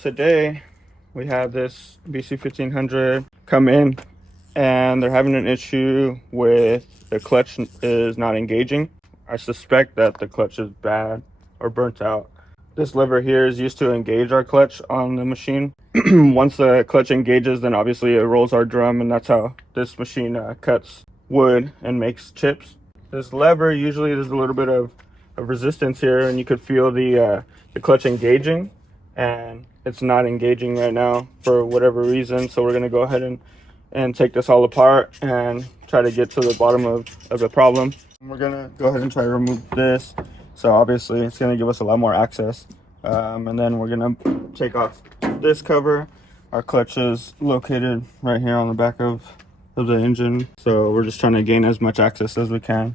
Today we have this BC1500 come in and they're having an issue with the clutch is not engaging. I suspect that the clutch is bad or burnt out. This lever here is used to engage our clutch on the machine. Once the clutch engages, then obviously it rolls our drum, and that's how this machine cuts wood and makes chips. This lever, usually there's a little bit of resistance here, and you could feel the clutch engaging, and it's not engaging right now for whatever reason. So we're going to go ahead and take this all apart and try to get to the bottom of the problem. We're going to go ahead and try to remove this. So obviously it's going to give us a lot more access. And then we're going to take off this cover. Our clutch is located right here on the back of the engine. So we're just trying to gain as much access as we can.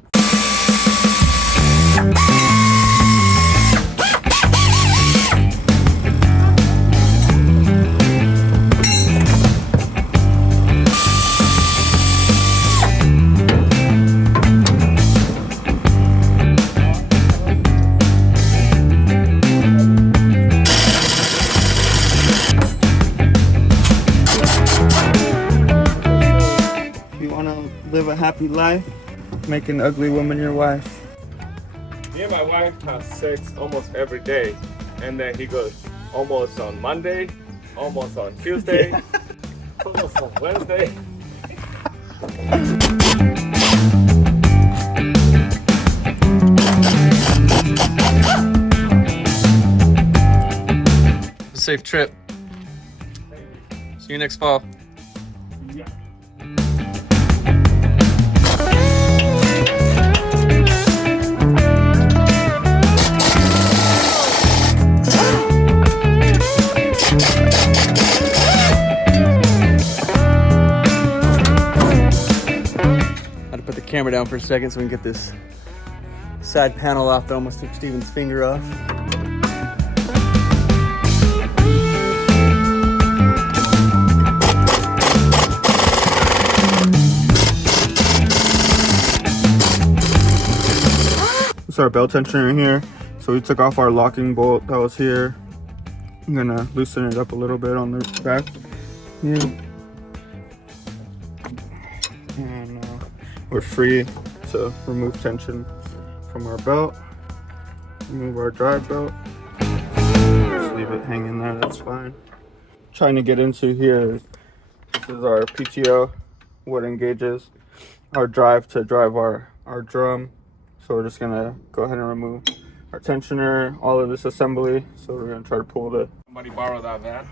Live a happy life, make an ugly woman your wife. Me and my wife have sex almost every day, and then he goes almost on Monday, almost on Tuesday, yeah. Almost on Wednesday. Safe trip. See you next fall. Yeah. Put the camera down for a second so we can get this side panel off that almost took Steven's finger off. This is our belt tensioner here. So we took off our locking bolt that was here. I'm gonna loosen it up a little bit on the back here. And we're free to remove tension from our belt, remove our drive belt, just leave it hanging there, that's fine. Trying to get into here, this is our PTO, what engages our drive to drive our drum. So we're just gonna go ahead and remove our tensioner, all of this assembly. So we're gonna try to pull the... Somebody borrowed that van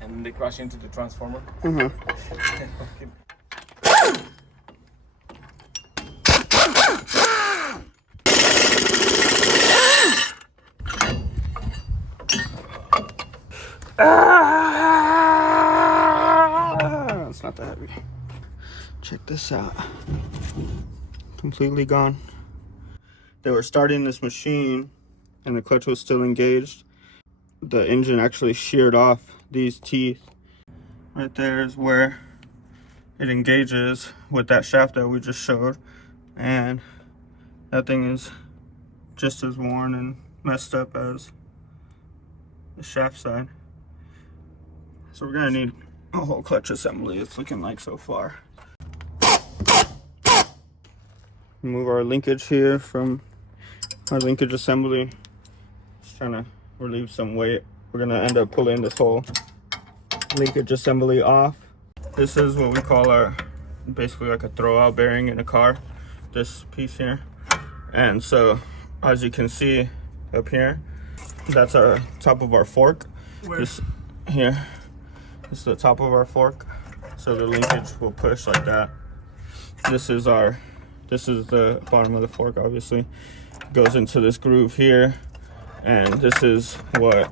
and they crashed into the transformer. It's not that heavy. Check this out. Completely gone. They were starting this machine and the clutch was still engaged. The engine actually sheared off these teeth. Right there is where it engages with that shaft that we just showed. And that thing is just as worn and messed up as the shaft side. So we're gonna need a whole clutch assembly, it's looking like so far. Remove our linkage here from our linkage assembly. Just trying to relieve some weight. We're gonna end up pulling this whole linkage assembly off. This is what we call our, basically like a throwout bearing in a car, this piece here. And so, as you can see up here, that's our top of our fork. This here. This is the top of our fork, so the linkage will push like that. This is the bottom of the fork, obviously. Goes into this groove here, and this is what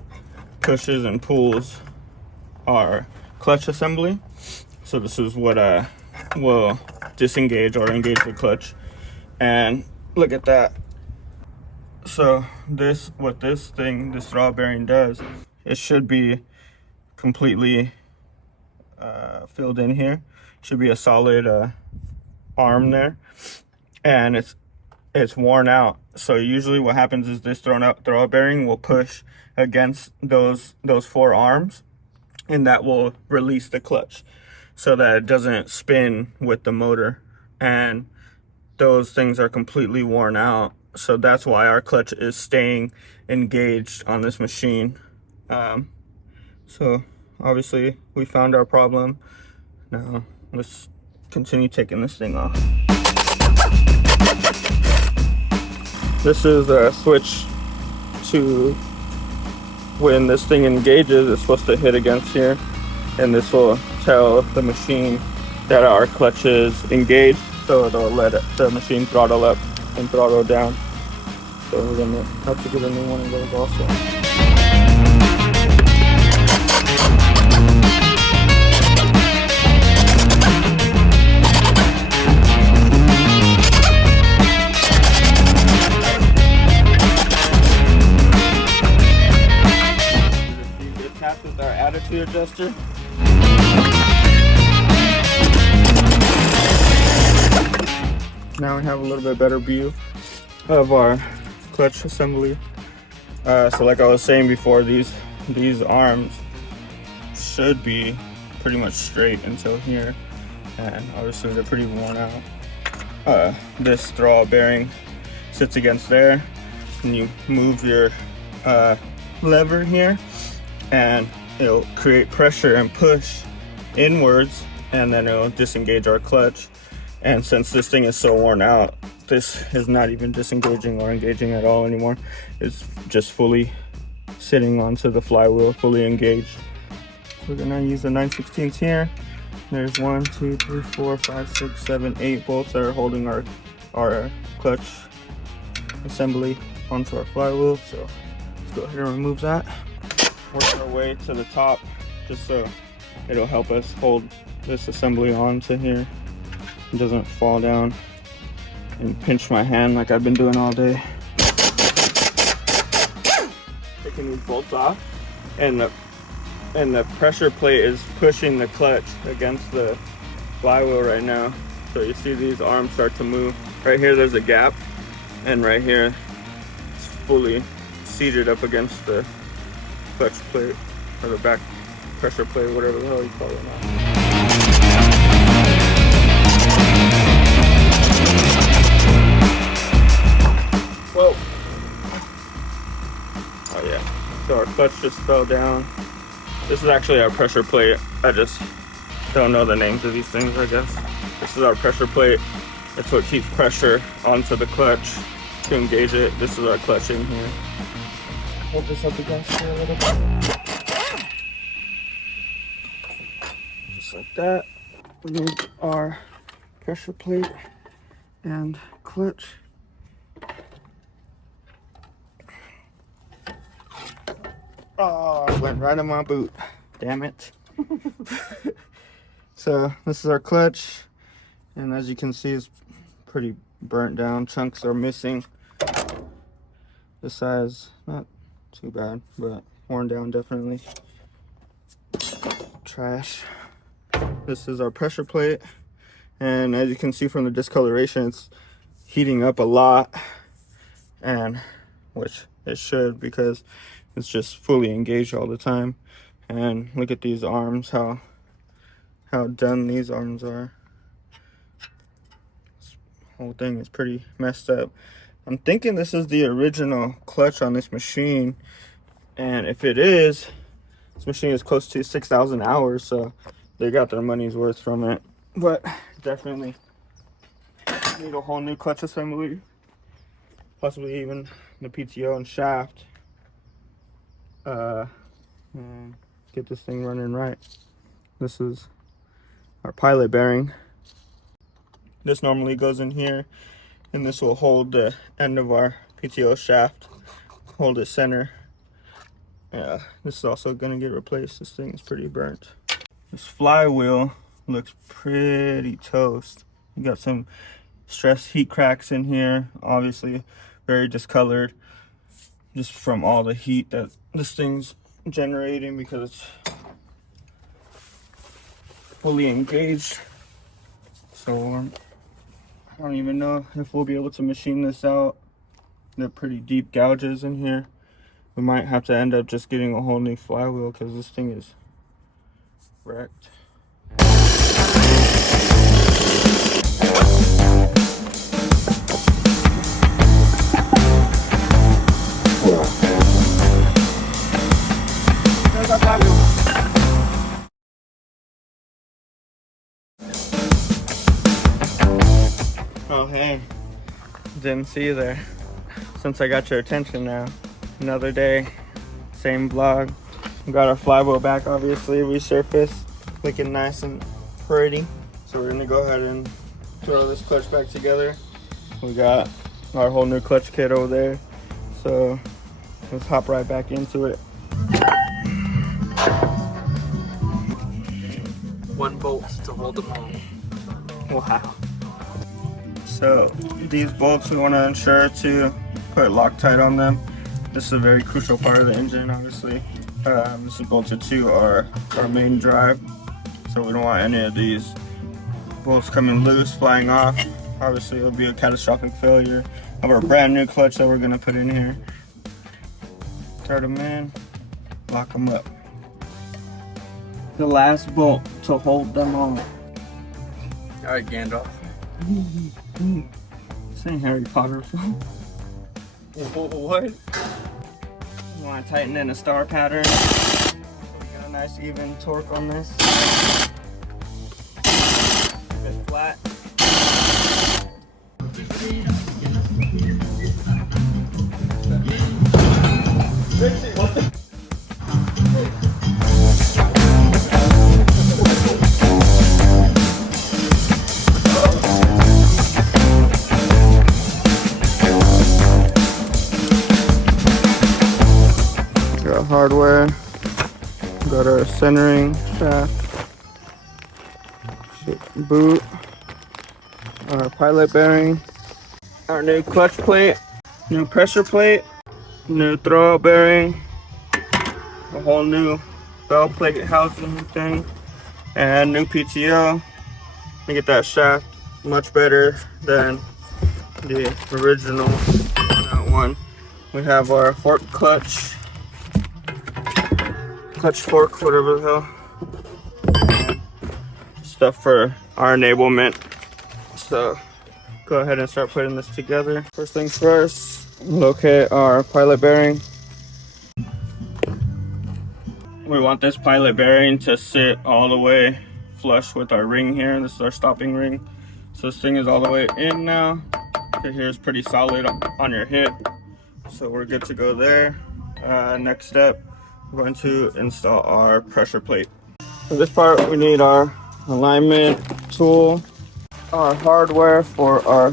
pushes and pulls our clutch assembly. So this is what will disengage or engage the clutch. And look at that. So what this throwout bearing does, it should be completely filled in here. Should be a solid arm there, and it's worn out So usually what happens is this throwout bearing will push against those 4 arms, and that will release the clutch so that it doesn't spin with the motor. And those things are completely worn out, so that's why our clutch is staying engaged on this machine. So obviously we found our problem. Now let's continue taking this thing off. This is a switch to when this thing engages. It's supposed to hit against here, and this will tell the machine that our clutch is engaged, so it'll let the machine throttle up and throttle down. So we're gonna have to get a new one of those also. Tap with our attitude adjuster. Now we have a little bit better view of our clutch assembly. So like I was saying before, these arms should be pretty much straight until here, and obviously they're pretty worn out. This throwout bearing sits against there, and you move your lever here, and it'll create pressure and push inwards, and then it'll disengage our clutch. And since this thing is so worn out, this is not even disengaging or engaging at all anymore. It's just fully sitting onto the flywheel, fully engaged. We're gonna use the 9/16 here. There's 1, 2, 3, 4, 5, 6, 7, 8 bolts that are holding our clutch assembly onto our flywheel. So let's go ahead and remove that. Work our way to the top just so it'll help us hold this assembly onto here. It doesn't fall down and pinch my hand like I've been doing all day. Taking these bolts off, and the pressure plate is pushing the clutch against the flywheel right now. So you see these arms start to move. Right here there's a gap, and right here it's fully seated up against the clutch plate, or the back pressure plate, whatever the hell you call it now. Whoa. Oh yeah, so our clutch just fell down. This is actually our pressure plate. I just don't know the names of these things, I guess. This is our pressure plate. It's what keeps pressure onto the clutch to engage it. This is our clutch in here. Hold this up against here a little bit. Just like that. Remove our pressure plate and clutch. Oh, it went right in my boot. Damn it. So this is our clutch, and as you can see, it's pretty burnt down. Chunks are missing. The size, not too bad, but worn down definitely. Trash. This is our pressure plate, and as you can see from the discoloration, it's heating up a lot, and which it should, because it's just fully engaged all the time. And look at these arms, how done these arms are. This whole thing is pretty messed up. I'm thinking this is the original clutch on this machine, and if it is, this machine is close to 6,000 hours, so they got their money's worth from it. But definitely need a whole new clutch assembly, possibly even the PTO and shaft. And get this thing running right. This is our pilot bearing. This normally goes in here, and this will hold the end of our PTO shaft, hold it center. This is also gonna get replaced. This thing is pretty burnt. This flywheel looks pretty toast. You got some stress heat cracks in here, obviously very discolored, just from all the heat that this thing's generating because it's fully engaged. So I don't even know if we'll be able to machine this out They're pretty deep gouges in here. We might have to end up just getting a whole new flywheel because this thing is wrecked. Oh hey, didn't see you there. Since I got your attention now, another day, same vlog. We got our flywheel back, obviously resurfaced, looking nice and pretty. So we're gonna go ahead and throw this clutch back together. We got our whole new clutch kit over there. So let's hop right back into it. One bolt to hold them all. Wow. So these bolts, we want to ensure to put Loctite on them. This is a very crucial part of the engine, obviously. This is bolted to our main drive, so we don't want any of these bolts coming loose, flying off. Obviously it'll be a catastrophic failure of our brand new clutch that we're going to put in here. Throw them in, lock them up. The last bolt to hold them on. All right, Gandalf. This ain't Harry Potter film. What? You want to tighten in a star pattern. So we got a nice even torque on this. A bit flat. Got hardware, got our centering shaft, boot, our pilot bearing, our new clutch plate, new pressure plate, new throwout bearing, a whole new bell plate housing thing, and new PTO. We get that shaft much better than the original one. We have our fork clutch fork, whatever the hell, stuff for our enablement. So go ahead and start putting this together. First things first, locate our pilot bearing. We want this pilot bearing to sit all the way flush with our ring here. This is our stopping ring. So this thing is all the way in now. Okay, here's pretty solid on your hip. So we're good to go there. Next step, we're going to install our pressure plate. For this part, we need our alignment tool, our hardware for our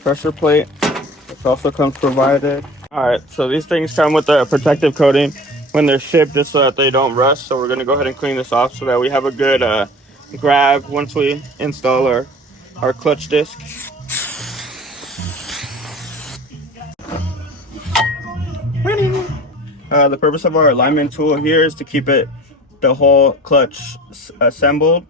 pressure plate, which also comes provided. All right, so these things come with a protective coating when they're shipped, just so that they don't rust. So we're gonna go ahead and clean this off so that we have a good grab once we install our clutch disc. The purpose of our alignment tool here is to keep the whole clutch assembled.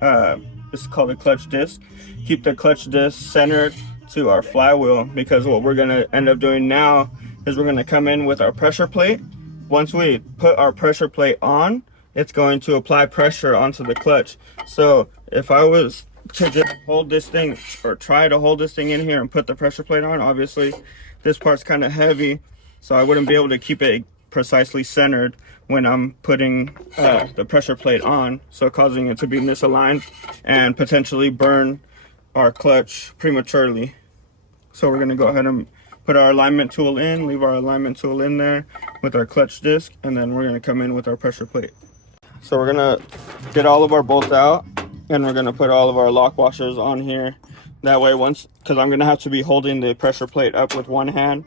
This is called a clutch disc. Keep the clutch disc centered to our flywheel, because what we're gonna end up doing now is we're gonna come in with our pressure plate. Once we put our pressure plate on, it's going to apply pressure onto the clutch. So if I was to just hold this thing, or try to hold this thing in here and put the pressure plate on, obviously this part's kind of heavy, so I wouldn't be able to keep it precisely centered when I'm putting the pressure plate on, so causing it to be misaligned and potentially burn our clutch prematurely. So we're gonna go ahead and put our alignment tool in, leave our alignment tool in there with our clutch disc, and then we're gonna come in with our pressure plate. So we're gonna get all of our bolts out, and we're gonna put all of our lock washers on here. That way, because I'm gonna have to be holding the pressure plate up with one hand,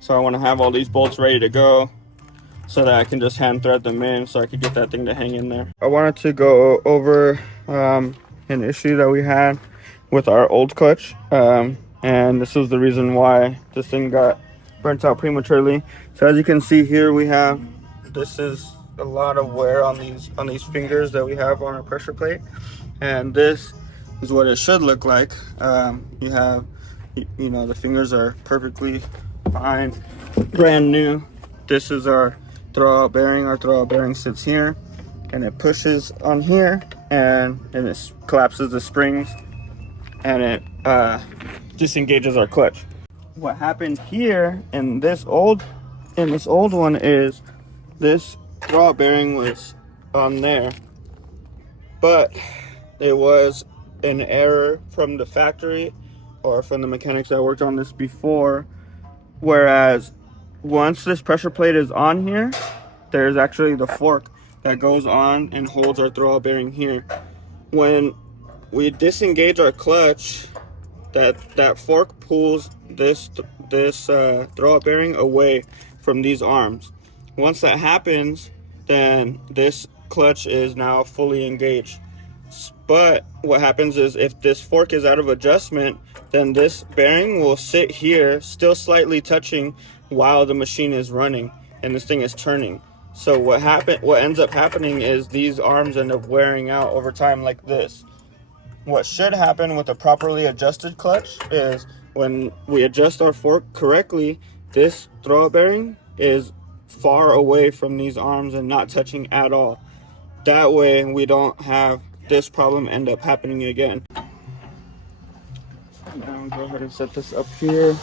so I wanna have all these bolts ready to go so that I can just hand thread them in so I could get that thing to hang in there. I wanted to go over an issue that we had with our old clutch, and this is the reason why this thing got burnt out prematurely. So as you can see here, this is a lot of wear on these fingers that we have on our pressure plate, and this is what it should look like. You have You know, the fingers are perfectly fine, brand new. This is our throwout bearing. Our throwout bearing sits here, and it pushes on here, and it collapses the springs, and it disengages our clutch. What happened here in this old one is this throwout bearing was on there, but it was an error from the factory or from the mechanics that worked on this before. Whereas once this pressure plate is on here, there's actually the fork that goes on and holds our throwout bearing here. When we disengage our clutch, that fork pulls this throwout bearing away from these arms. Once that happens, then this clutch is now fully engaged. But what happens is if this fork is out of adjustment, then this bearing will sit here still slightly touching while the machine is running and this thing is turning. So what ends up happening is these arms end up wearing out over time like this. What should happen with a properly adjusted clutch is when we adjust our fork correctly, this throwout bearing is far away from these arms and not touching at all. That way we don't have this problem end up happening again. So now go ahead and set this up here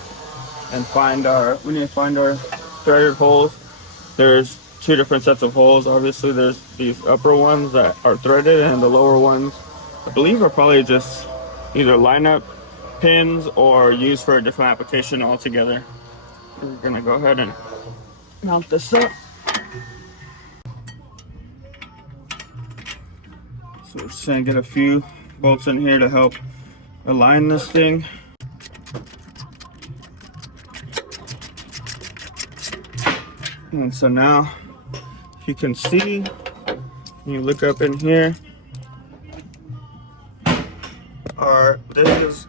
and we need to find our threaded holes. There's two different sets of holes. Obviously there's these upper ones that are threaded, and the lower ones I believe are probably just either lineup pins or used for a different application altogether. We're gonna go ahead and mount this up. So we're just gonna get a few bolts in here to help align this thing. And so now, if you can see, you look up in here,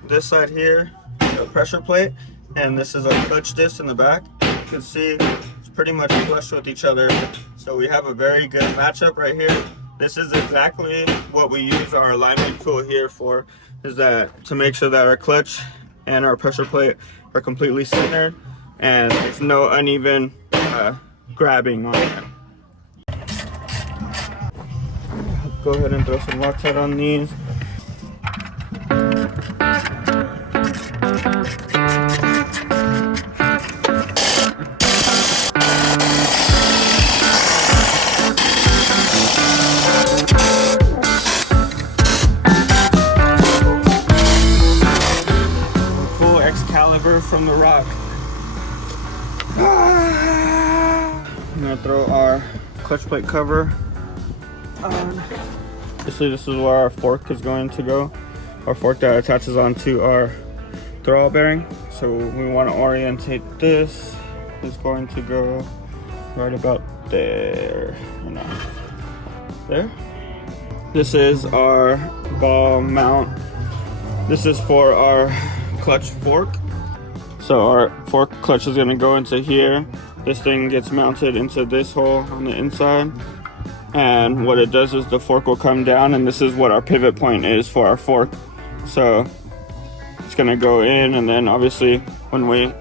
this side here, the pressure plate, and this is our clutch disc in the back. You can see it's pretty much flush with each other. So we have a very good matchup right here. This is exactly what we use our alignment tool here for, is that to make sure that our clutch and our pressure plate are completely centered and there's no uneven grabbing on it. Go ahead and throw some Loctite on these. From the rock. I'm gonna throw our clutch plate cover on. Obviously, this is where our fork is going to go. Our fork that attaches onto our throwout bearing. So we want to orientate this. Is going to go right about there. No, there. This is our ball mount. This is for our clutch fork. So our fork clutch is going to go into here. This thing gets mounted into this hole on the inside. And what it does is the fork will come down, and this is what our pivot point is for our fork. So it's going to go in, and then obviously when we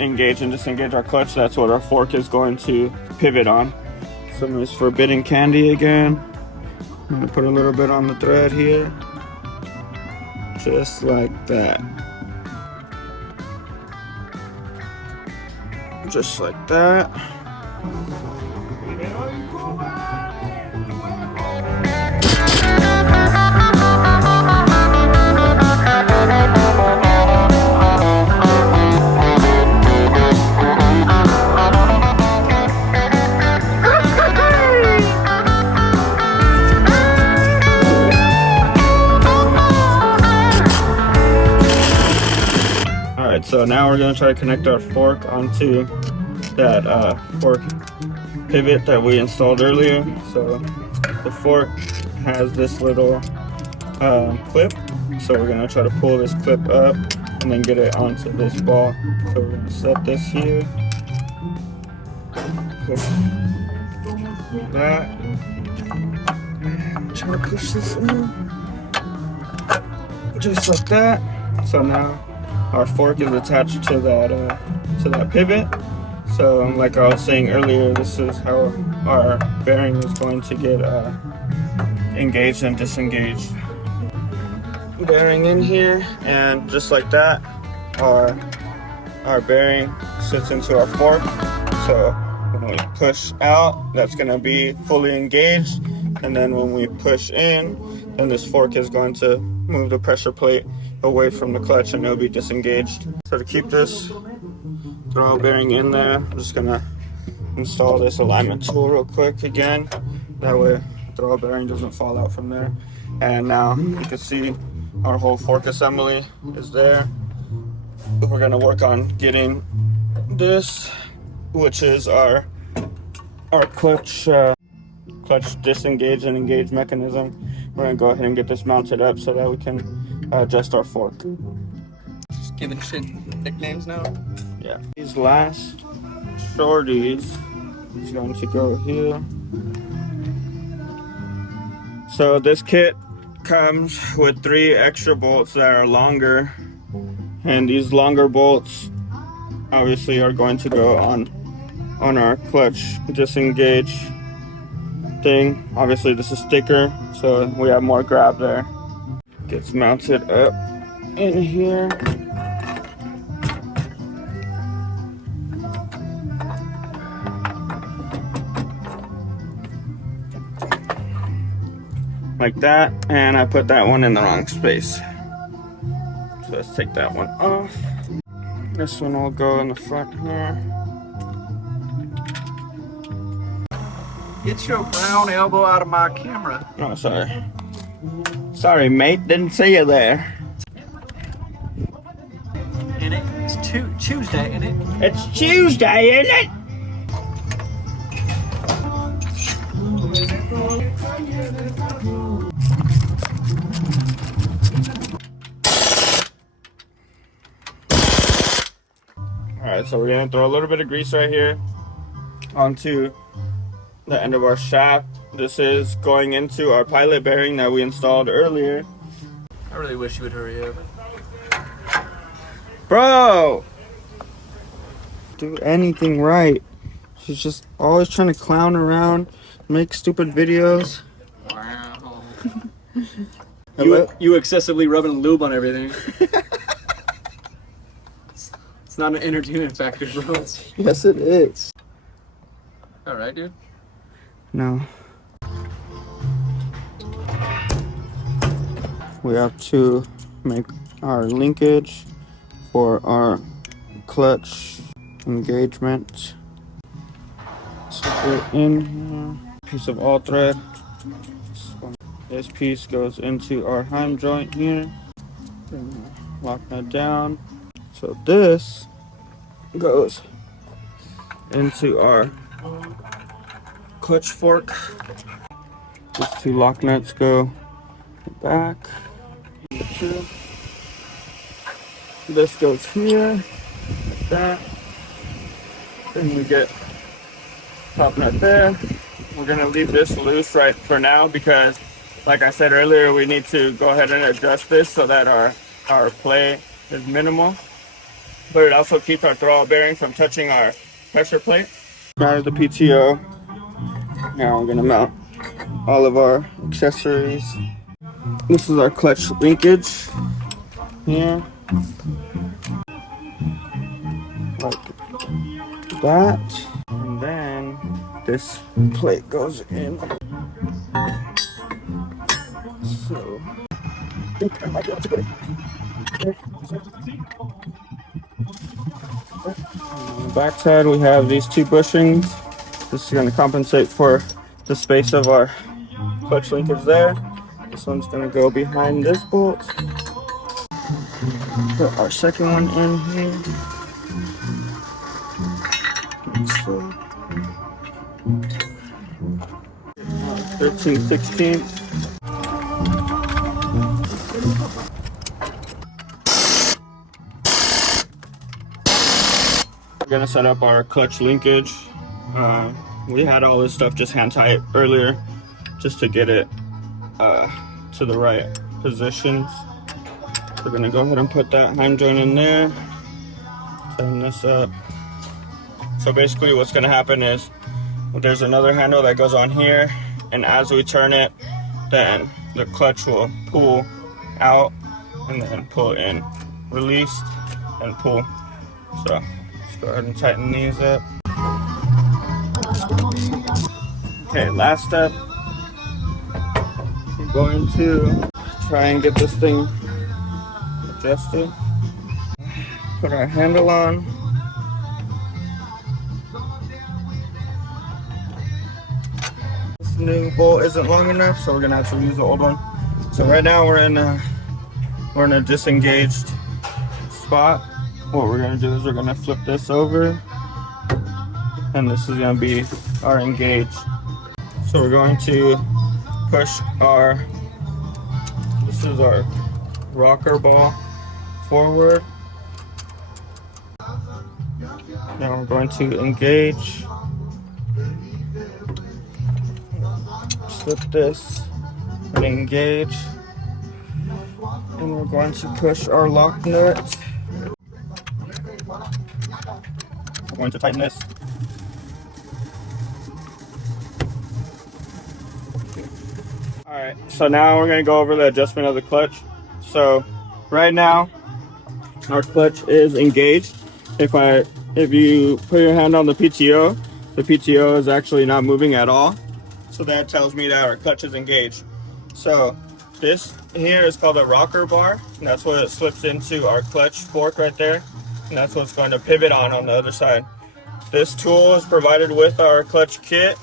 engage and disengage our clutch, that's what our fork is going to pivot on. Some of this forbidden candy again. I'm going to put a little bit on the thread here. Just like that. Just like that. Alright, so now we're going to try to connect our fork onto that fork pivot that we installed earlier. So the fork has this little clip, so we're going to try to pull this clip up and then get it onto this ball. So we're going to set this here, push that, and try to push this in just like that. So now our fork is attached to that pivot. So like I was saying earlier, this is how our bearing is going to get engaged and disengaged. Bearing in here, and just like that, our bearing sits into our fork. So when we push out, that's going to be fully engaged, and then when we push in, then this fork is going to move the pressure plate away from the clutch and it'll be disengaged. So to keep this throttle bearing in there, I'm just going to install this alignment tool real quick again. That way throttle bearing doesn't fall out from there. And now you can see our whole fork assembly is there. We're going to work on getting this, which is our clutch disengage and engage mechanism. We're going to go ahead and get this mounted up so that we can adjust our fork. Just giving shit nicknames now. Yeah. These last shorties is going to go here. So this kit comes with 3 extra bolts that are longer, and these longer bolts obviously are going to go on our clutch disengage thing. Obviously this is thicker, so we have more grab there. Gets mounted up in here. Like that, and I put that one in the wrong space. So let's take that one off. This one will go in the front here. Get your brown elbow out of my camera. Oh, sorry. Sorry, mate. Didn't see you there. In it. It's Tuesday, isn't it? It's Tuesday, isn't it? Alright, so we're going to throw a little bit of grease right here onto the end of our shaft. This is going into our pilot bearing that we installed earlier. I really wish you would hurry up. Bro! Do anything right. She's just always trying to clown around, make stupid videos. Wow. Hello? You excessively rubbing lube on everything. It's not an entertainment factor, bro. Yes, it is. Alright, dude. No. We have to make our linkage for our clutch engagement. So put in here, piece of all thread. This piece goes into our heim joint here. Lock that down. So this goes into our clutch fork. These 2 lock nuts go back. This goes here, like that. Then we get top nut there. We're gonna leave this loose right for now because, like I said earlier, we need to go ahead and adjust this so that our play is minimal. But it also keeps our throttle bearing from touching our pressure plate. Out of the PTO. Now we're gonna mount all of our accessories. This is our clutch linkage here. Like that. And then this plate goes in. So I think I might be able to put it there. On the back side we have these 2 bushings. This is going to compensate for the space of our clutch linkage there. This one's going to go behind this bolt. Put our second one in here. So 13/16. We're gonna set up our clutch linkage. We had all this stuff just hand tight earlier, just to get it to the right positions. We're gonna go ahead and put that hand joint in there, tighten this up. So basically what's gonna happen is there's another handle that goes on here, and as we turn it, then the clutch will pull out and then pull in, released and pull. So let's go ahead and tighten these up. Okay, last step, we're going to try and get this thing adjusted. Put our handle on. This new bolt isn't long enough, so we're gonna have to use the old one. So right now we're in a disengaged spot. What we're gonna do is we're gonna flip this over, and this is gonna be our engaged. So we're going to push this is our rocker ball forward. Now we're going to engage. Slip this and engage. And we're going to push our lock nut. We're going to tighten this. Alright, so now we're going to go over the adjustment of the clutch. So right now our clutch is engaged. If you put your hand on the PTO is actually not moving at all. So that tells me that our clutch is engaged. So this here is called a rocker bar, and that's what it slips into our clutch fork right there. And that's what's going to pivot on the other side. This tool is provided with our clutch kit,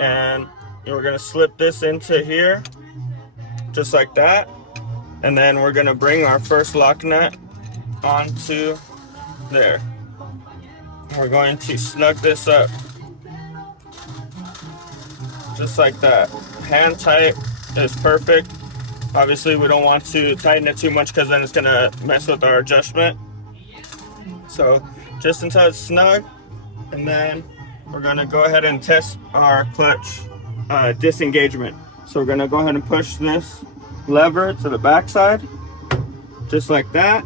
and we're going to slip this into here, just like that. And then we're going to bring our first lock nut onto there. We're going to snug this up, just like that. Hand tight is perfect. Obviously we don't want to tighten it too much because then it's gonna mess with our adjustment. So just until it's snug, and then we're gonna go ahead and test our clutch disengagement. So we're gonna go ahead and push this lever to the back side, just like that.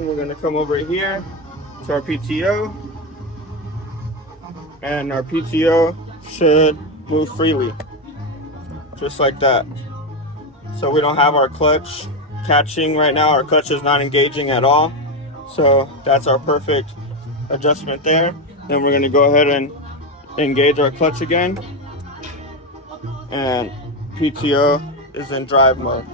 And we're gonna come over here to our PTO, and our PTO should move freely, just like that. So we don't have our clutch catching right now. Our clutch is not engaging at all. So that's our perfect adjustment there. Then we're going to go ahead and engage our clutch again, and PTO is in drive mode.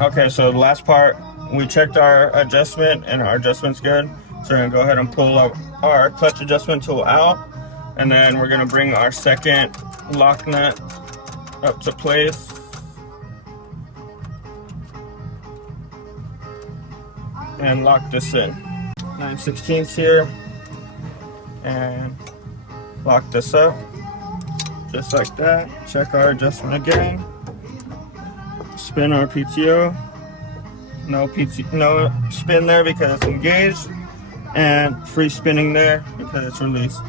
Okay, so the last part, we checked our adjustment and our adjustment's good. So we're going to go ahead and pull up our clutch adjustment tool out, and then we're going to bring our second lock nut up to place. And lock this in. 9/16 here. And lock this up. Just like that. Check our adjustment again. Spin our PTO. No spin there because it's engaged. And free spinning there because it's released.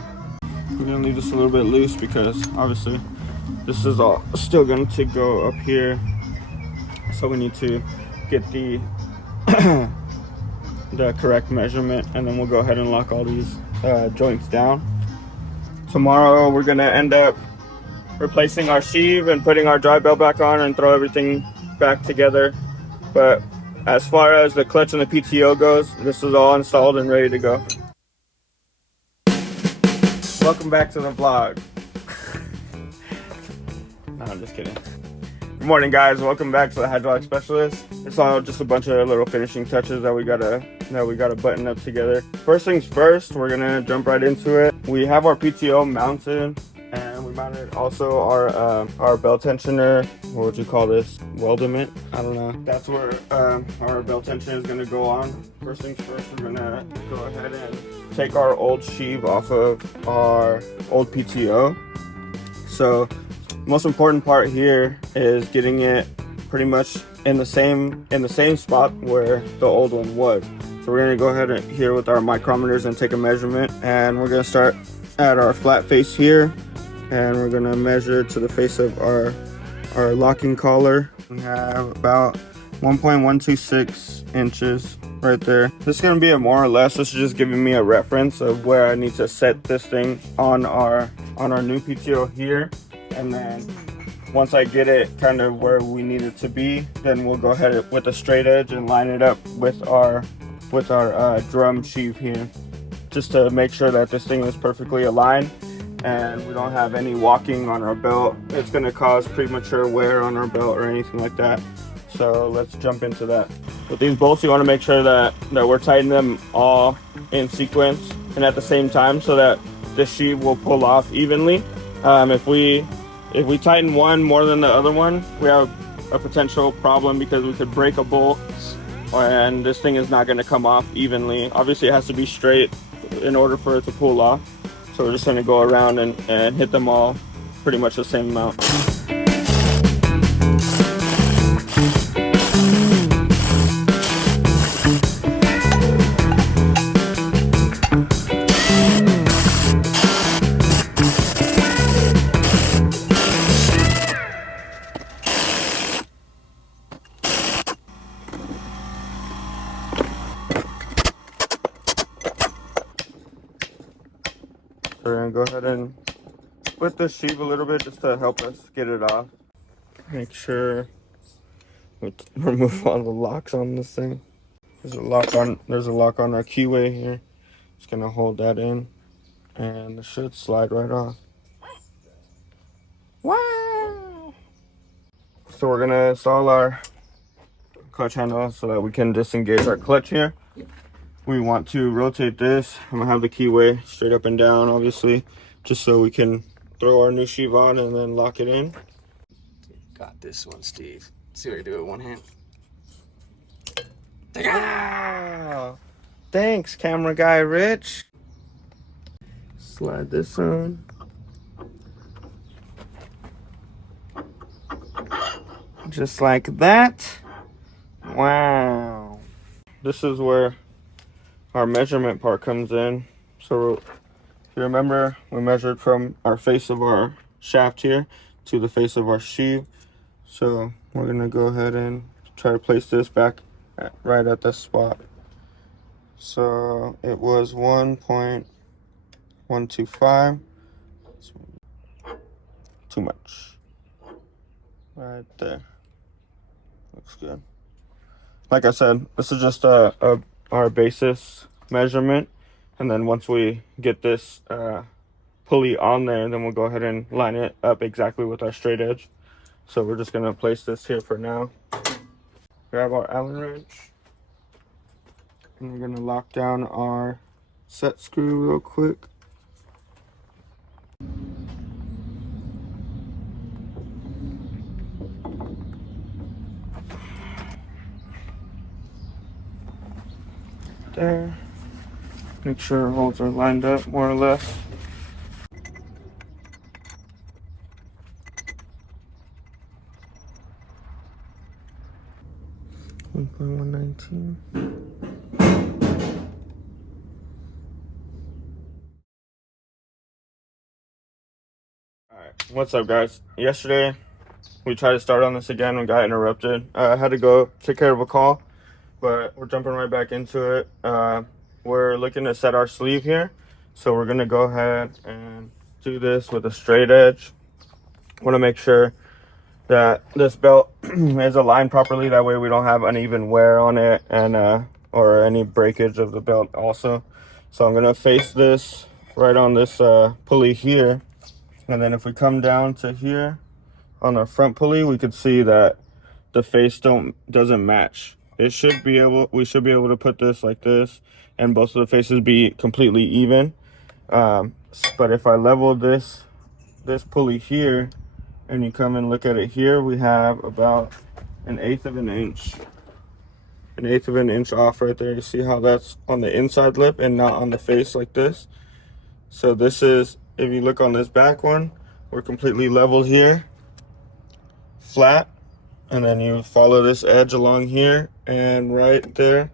We're gonna leave this a little bit loose because obviously this is all still going to go up here. So we need to get the the correct measurement, and then we'll go ahead and lock all these joints down. Tomorrow we're gonna end up replacing our sheave and putting our drive belt back on and throw everything back together. But as far as the clutch and the PTO goes, this is all installed and ready to go. Welcome back to the vlog. No, I'm just kidding. Good morning, guys. Welcome back to the Hydraulic Specialist. It's all just a bunch of little finishing touches that we gotta button up together. First things first, we're gonna jump right into it. We have our PTO mounted, and we mounted also our belt tensioner. What would you call this? Weldment? I don't know. That's where our belt tensioner is gonna go on. First things first, we're gonna go ahead and take our old sheave off of our old PTO. So most important part here is getting it pretty much in the same spot where the old one was. So we're gonna go ahead and here with our micrometers and take a measurement, and we're gonna start at our flat face here, and we're gonna measure to the face of our locking collar. We have about 1.126 inches right there. This is gonna be a more or less. This is just giving me a reference of where I need to set this thing on our new PTO here, and then once I get it kind of where we need it to be, then we'll go ahead with a straight edge and line it up with our drum sheave here, just to make sure that this thing is perfectly aligned and we don't have any walking on our belt. It's going to cause premature wear on our belt or anything like that. So let's jump into that. With these bolts, you want to make sure that we're tightening them all in sequence and at the same time, so that the sheave will pull off evenly. If we tighten one more than the other one, we have a potential problem because we could break a bolt and this thing is not going to come off evenly. Obviously it has to be straight in order for it to pull off. So we're just going to go around and hit them all pretty much the same amount. We're gonna go ahead and split the sheave a little bit just to help us get it off. Make sure we remove all the locks on this thing. There's a lock on our keyway here. Just gonna hold that in and it should slide right off. Wow! So we're gonna install our clutch handle so that we can disengage our clutch here. We want to rotate this. I'm gonna have the keyway straight up and down, obviously, just so we can throw our new sheave on and then lock it in. Got this one, Steve. Let's see what I do with one hand. Ah! Thanks, camera guy Rich. Slide this on. Just like that. Wow. This is where our measurement part comes in. So if you remember, we measured from our face of our shaft here to the face of our sheave. So we're gonna go ahead and try to place this back right at this spot. So it was 1.125. Too much. Right there. Looks good. Like I said, this is just our basis measurement, and then once we get this pulley on there, then we'll go ahead and line it up exactly with our straight edge. So we're just gonna place this here for now. Grab our Allen wrench, and we're gonna lock down our set screw real quick. There. Make sure our holes are lined up more or less. $1.119. Alright, what's up guys? Yesterday we tried to start on this again and got interrupted. I had to go take care of a call, but we're jumping right back into it. We're looking to set our sleeve here, so we're gonna go ahead and do this with a straight edge. Want to make sure that this belt is aligned properly, that way we don't have uneven wear on it and or any breakage of the belt also. So I'm gonna face this right on this pulley here, and then if we come down to here on our front pulley, we could see that the face doesn't match. We should be able to put this like this and both of the faces be completely even. But if I level this pulley here and you come and look at it here, we have about 1/8 of an inch. 1/8 of an inch off right there. You see how that's on the inside lip and not on the face like this? So this is, if you look on this back one, we're completely level here, flat. And then you follow this edge along here, and right there,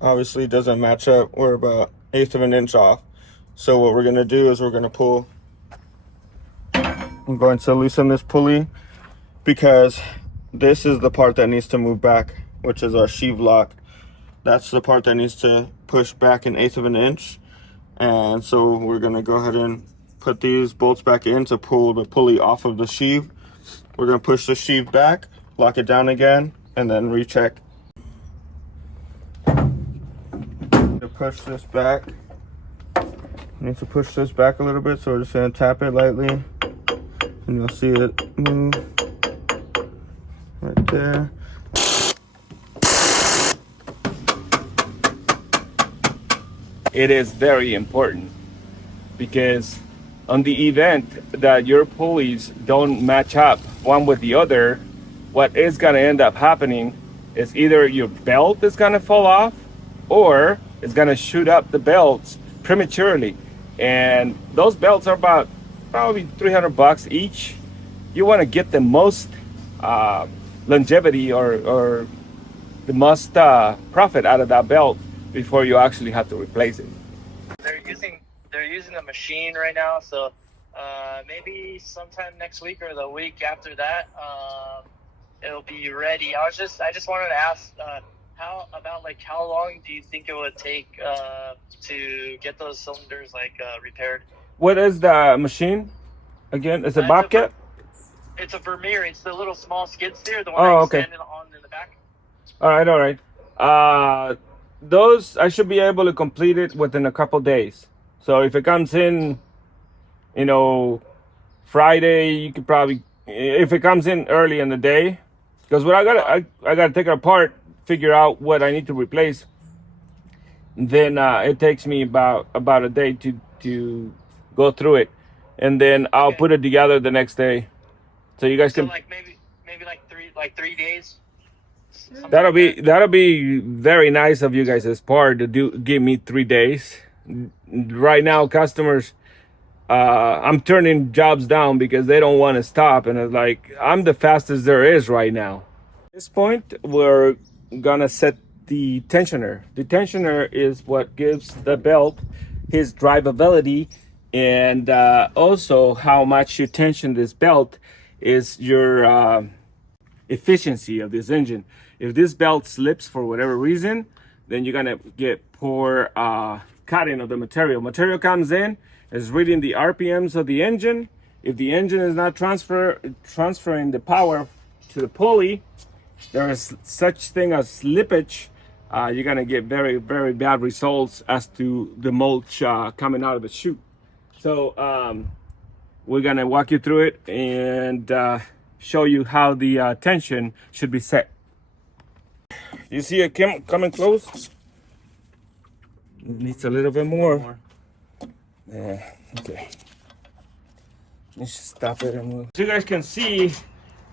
obviously doesn't match up. We're about 1/8 of an inch off. So what we're gonna do is we're gonna pull. I'm going to loosen this pulley because this is the part that needs to move back, which is our sheave lock. That's the part that needs to push back 1/8 of an inch. And so we're gonna go ahead and put these bolts back in to pull the pulley off of the sheave. We're gonna push the sheave back, lock it down again, and then recheck. To push this back, need to push this back a little bit, so we're just gonna tap it lightly, and you'll see it move right there. It is very important because on the event that your pulleys don't match up one with the other, what is going to end up happening is either your belt is going to fall off or it's going to shoot up the belts prematurely. And those belts are about probably $300 each. You want to get the most longevity or the most profit out of that belt before you actually have to replace it. They're using the machine right now, so maybe sometime next week or the week after that, it'll be ready. I just wanted to ask how long do you think it would take to get those cylinders repaired? What is the machine again? Is it Bobcat? It's a Vermeer. It's the little small skid steer, the one that you stand on in the back. All right. Those I should be able to complete it within a couple days. So if it comes in, Friday, you could probably, if it comes in early in the day, because what I gotta take it apart, figure out what I need to replace. Then it takes me about a day to go through it, and then I'll put it together the next day. So you guys can maybe 3 days. That'll be very nice of you guys' part to give me 3 days. Right now, customers, I'm turning jobs down because they don't want to stop, and it's like I'm the fastest there is right now. At this point, we're gonna set the tensioner. The tensioner is what gives the belt his drivability, and also how much you tension this belt is your efficiency of this engine. If this belt slips for whatever reason, then you're gonna get poor cutting of the material. Material comes in, is reading the RPMs of the engine. If the engine is not transferring the power to the pulley, there is such thing as slippage. You're gonna get very, very bad results as to the mulch coming out of the chute. So we're gonna walk you through it and show you how the tension should be set. You see it coming close? It needs a little bit more. Yeah, okay. Let's just stop it and move. As you guys can see,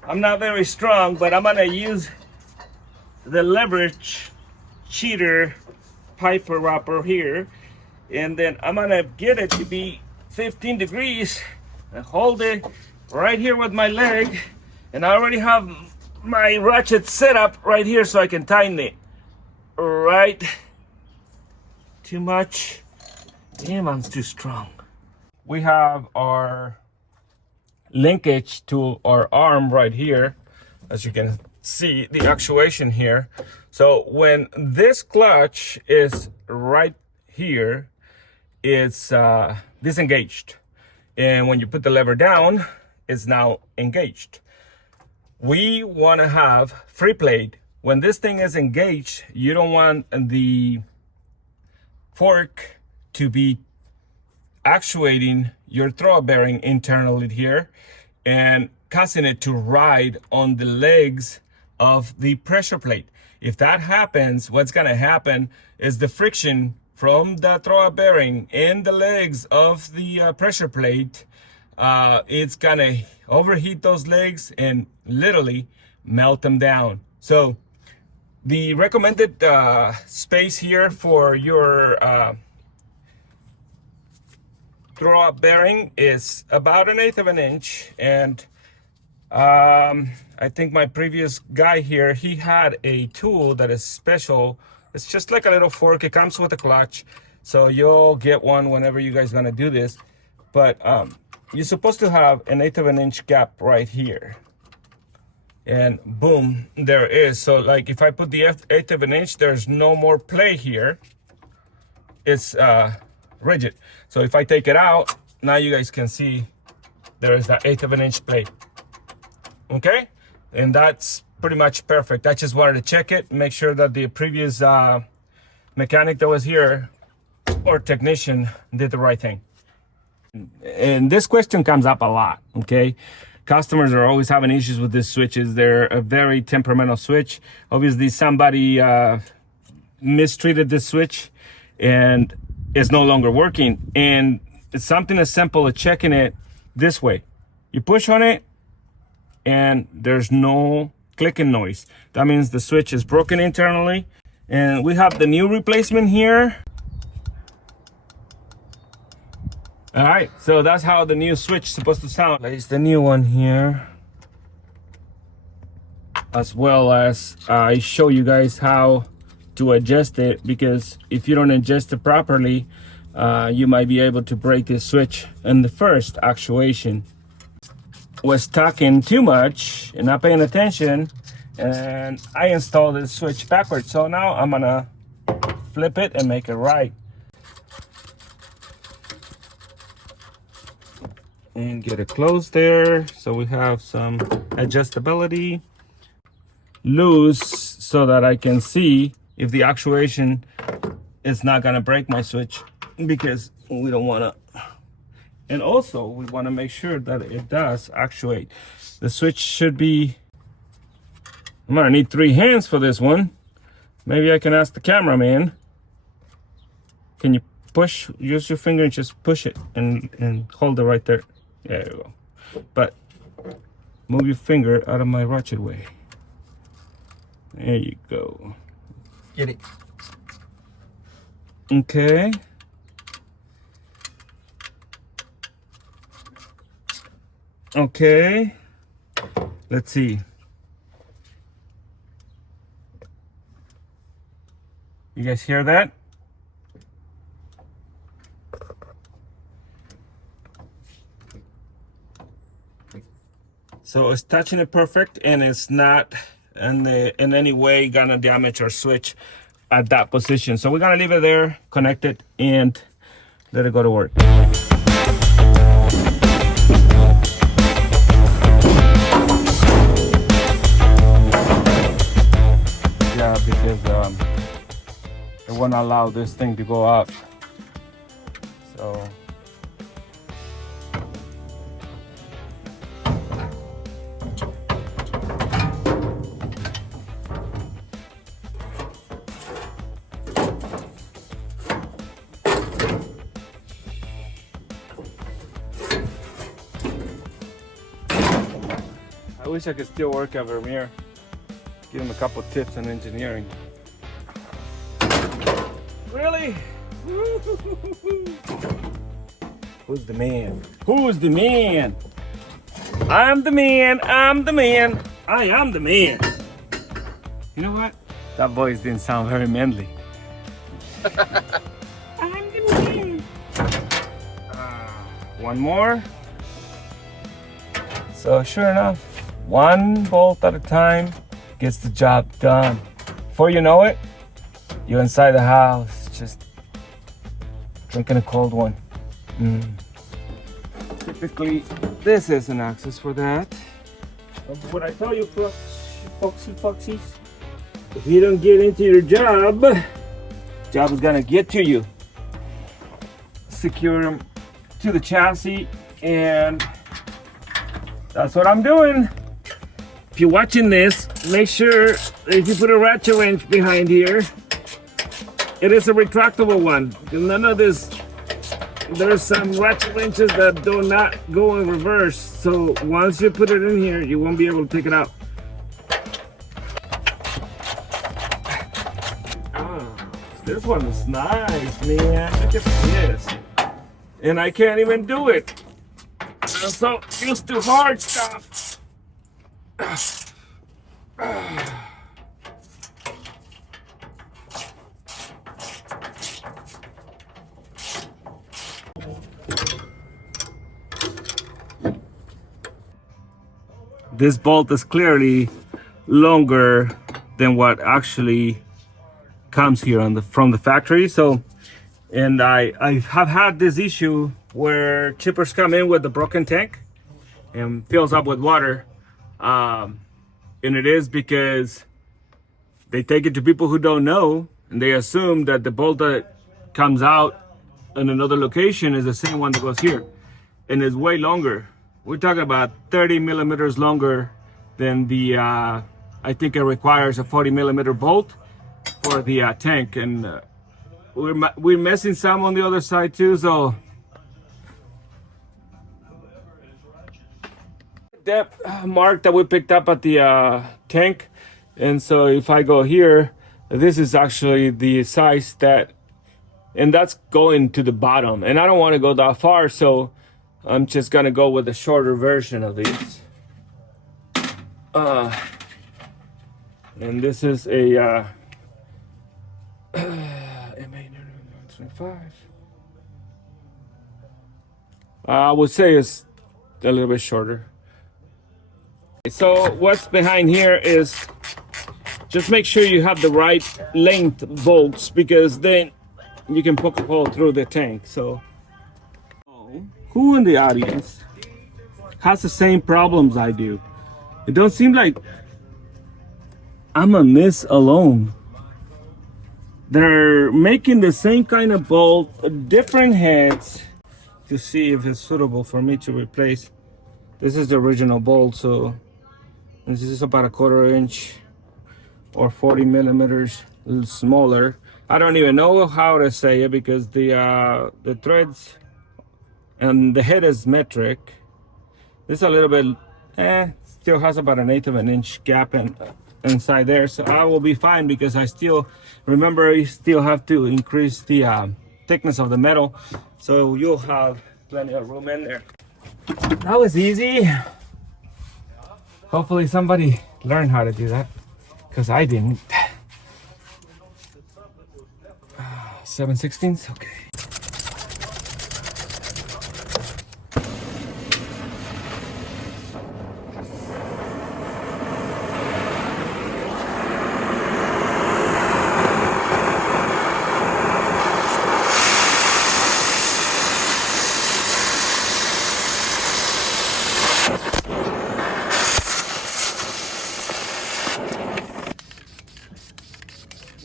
I'm not very strong, but I'm gonna use the leverage cheater pipe wrapper here, and then I'm gonna get it to be 15 degrees and hold it right here with my leg, and I already have my ratchet set up right here so I can tighten it. Right. Too much. Damn, I'm too strong. We have our linkage to our arm right here. As you can see, the actuation here. So when this clutch is right here, it's disengaged. And when you put the lever down, it's now engaged. We want to have free plate. When this thing is engaged, you don't want the fork to be actuating your throw bearing internally here and causing it to ride on the legs of the pressure plate. If that happens, what's going to happen is the friction from the throw bearing in the legs of the pressure plate, it's going to overheat those legs and literally melt them down. So the recommended space here for your throw bearing is about 1/8 of an inch, and I think my previous guy here, he had a tool that is special. It's just like a little fork. It comes with a clutch, so you'll get one whenever you guys gonna do this. But you're supposed to have 1/8 of an inch gap right here. and boom, there it is. So like if I put the 1/8 of an inch, there's no more play here. It's rigid. So if I take it out, now you guys can see there is that 1/8 of an inch plate. Okay, and that's pretty much perfect. I just wanted to check it, make sure that the previous mechanic that was here or technician did the right thing. And this question comes up a lot. Okay, customers are always having issues with these switches. They're a very temperamental switch. Obviously somebody mistreated this switch and it's no longer working. And it's something as simple as checking it this way. You push on it and there's no clicking noise. That means the switch is broken internally. And we have the new replacement here. All right, so that's how the new switch is supposed to sound. Place the new one here, as well as I show you guys how to adjust it, because if you don't adjust it properly, you might be able to break this switch. And the first actuation was talking too much and not paying attention, and I installed the switch backwards. So now I'm gonna flip it and make it right. And get it closed there, so we have some adjustability. Loose so that I can see if the actuation is not gonna break my switch, because we don't wanna. And also we wanna make sure that it does actuate. The switch should be, I'm gonna need 3 hands for this one. Maybe I can ask the cameraman. Can you push, use your finger and just push it and hold it right there. There you go. But move your finger out of my ratchet way. There you go. Get it. Okay. Okay. Let's see. You guys hear that? So it's touching it perfect, and it's not in any way gonna damage our switch at that position. So we're gonna leave it there, connect it, and let it go to work. Yeah, because it won't allow this thing to go up. So I wish I could still work at Vermeer. Give him a couple tips on engineering. Really? Who's the man? Who's the man? I'm the man. I'm the man. I am the man. You know what? That voice didn't sound very manly. I'm the man. One more. So sure enough, one bolt at a time gets the job done. Before you know it, you're inside the house, just drinking a cold one. Typically, this is an access for that. What I tell you, foxies, if you don't get into your job is gonna get to you. Secure them to the chassis, and that's what I'm doing. If you're watching this, make sure if you put a ratchet wrench behind here, it is a retractable one. None of this, there's some ratchet wrenches that do not go in reverse. So once you put it in here, you won't be able to take it out. Oh, this one is nice, man. Look at this. And I can't even do it. I'm so used to hard stuff. this bolt is clearly longer than what actually comes here on the from the factory. So, and I have had this issue where chippers come in with the broken tank and fills up with water, and it is because they take it to people who don't know, and they assume that the bolt that comes out in another location is the same one that goes here, and it's way longer. We're talking about 30 millimeters longer than the I think it requires a 40 millimeter bolt for the tank, and we're missing some on the other side too. So depth mark that we picked up at the tank, and so if I go here, this is actually the size that, and that's going to the bottom, and I don't want to go that far, so I'm just gonna go with the shorter version of these. And this is a MA25. I would say it's a little bit shorter. So what's behind here is just make sure you have the right length bolts, because then you can poke a hole through the tank. So who in the audience has the same problems I do? It don't seem like I'm on this alone. They're making the same kind of bolt, different heads, to see if it's suitable for me to replace. This is the original bolt, so this is about a 1/4 inch or 40 millimeters, a little smaller. I don't even know how to say it, because the threads and the head is metric. This is a little bit, still has about 1/8 of an inch gap inside there, so I will be fine, because I still remember you still have to increase the thickness of the metal, so you'll have plenty of room in there. That was easy. Hopefully somebody learned how to do that, because I didn't. 7/16, okay.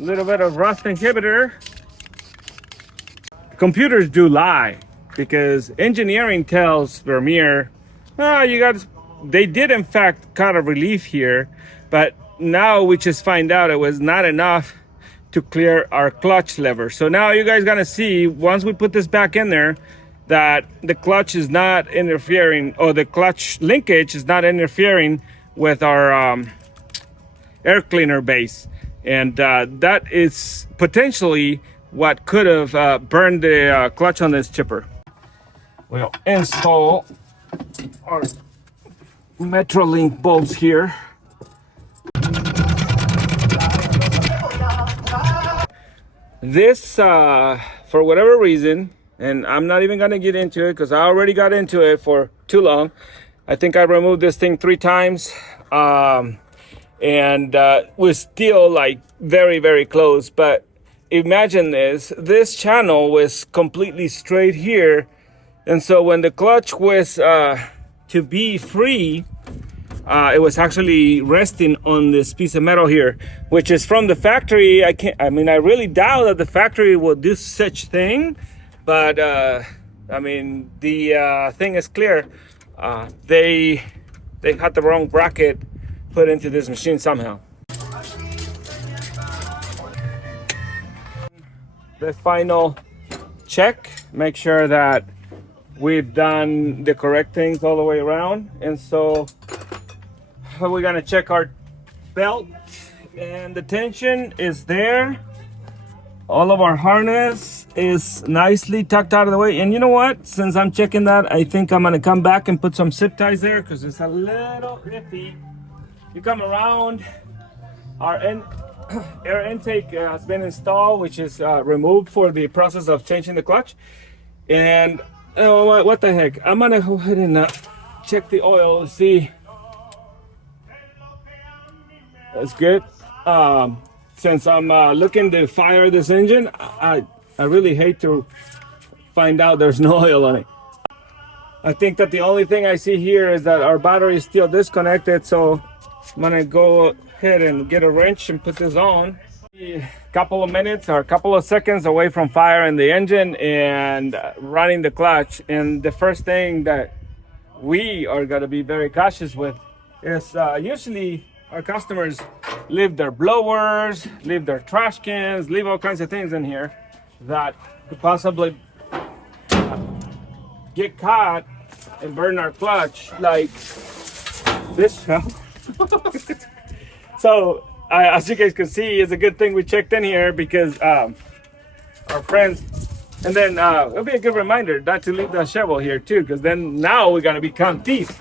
A little bit of rust inhibitor. Computers do lie, because engineering tells Vermeer, they did in fact cut a relief here, but now we just find out it was not enough to clear our clutch lever. So now you guys gonna see, once we put this back in there, that the clutch is not interfering, or the clutch linkage is not interfering with our air cleaner base. And that is potentially what could have burned the clutch on this chipper. We'll install our Metrolink bolts here. This, for whatever reason, and I'm not even gonna get into it because I already got into it for too long. I think I removed this thing 3 times. And we're still like very, very close. But imagine this channel was completely straight here. And so when the clutch was to be free, it was actually resting on this piece of metal here, which is from the factory. I really doubt that the factory will do such thing. But I mean, the thing is clear. They had the wrong bracket put into this machine somehow. The final check, make sure that we've done the correct things all the way around. And so we're gonna check our belt, and the tension is there. All of our harness is nicely tucked out of the way. And you know what? Since I'm checking that, I think I'm gonna come back and put some zip ties there, because it's a little iffy. You come around, our air intake has been installed, which is removed for the process of changing the clutch. And what the heck, I'm gonna go ahead and check the oil to see That's good. Since I'm looking to fire this engine, I really hate to find out there's no oil on it. I think that the only thing I see here is that our battery is still disconnected, so I'm gonna go ahead and get a wrench and put this on. A couple of minutes or a couple of seconds away from firing the engine and running the clutch. And the first thing that we are gonna be very cautious with is usually our customers leave their blowers, leave their trash cans, leave all kinds of things in here that could possibly get caught and burn our clutch, like this. So as you guys can see, it's a good thing we checked in here because our friends, and then it'll be a good reminder not to leave the shovel here too, because then now we're gonna become thieves.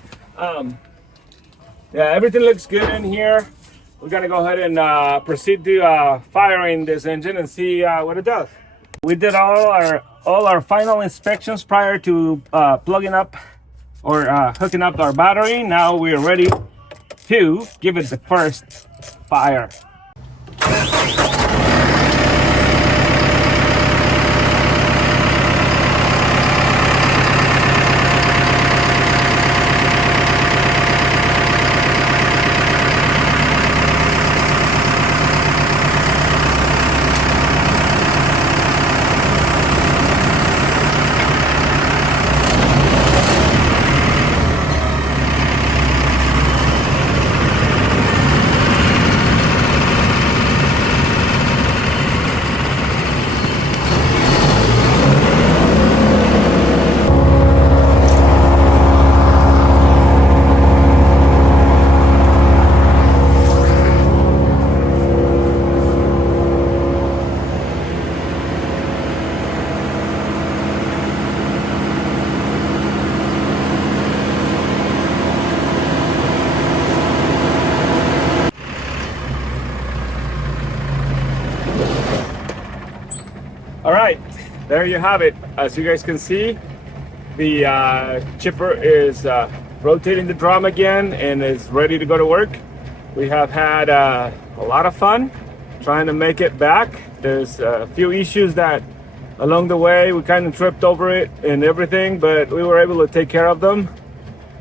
Yeah, everything looks good in here. We're gonna go ahead and proceed to firing this engine and see what it does. We did all our final inspections prior to plugging up or hooking up our battery. Now we're ready to give it the first fire. All right, there you have it. As you guys can see, the chipper is rotating the drum again and is ready to go to work. We have had a lot of fun trying to make it back. There's a few issues that along the way we kind of tripped over it and everything, but we were able to take care of them.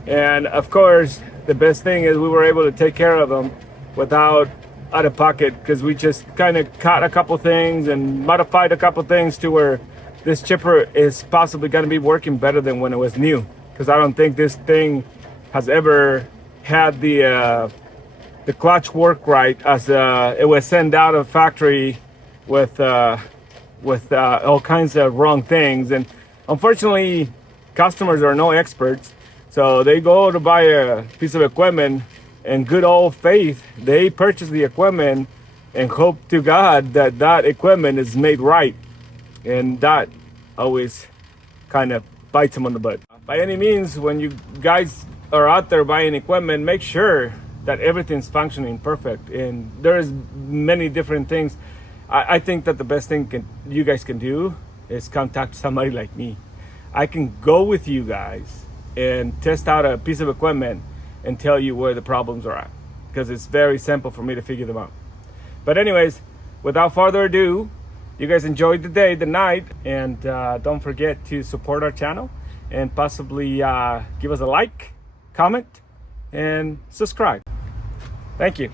And of course, the best thing is we were able to take care of them without out of pocket, because we just kind of cut a couple things and modified a couple things to where this chipper is possibly going to be working better than when it was new, because I don't think this thing has ever had the clutch work right as it was sent out of factory with all kinds of wrong things. And unfortunately, customers are no experts, so they go to buy a piece of equipment in good old faith. They purchase the equipment and hope to God that that equipment is made right, and that always kind of bites them on the butt. By any means, when you guys are out there buying equipment, make sure that everything's functioning perfect. And there's many different things. I think that the best thing you guys can do is contact somebody like me. I can go with you guys and test out a piece of equipment and tell you where the problems are at, because it's very simple for me to figure them out. But anyways, without further ado, you guys enjoyed the day, the night, and don't forget to support our channel and possibly give us a like, comment, and subscribe. Thank you.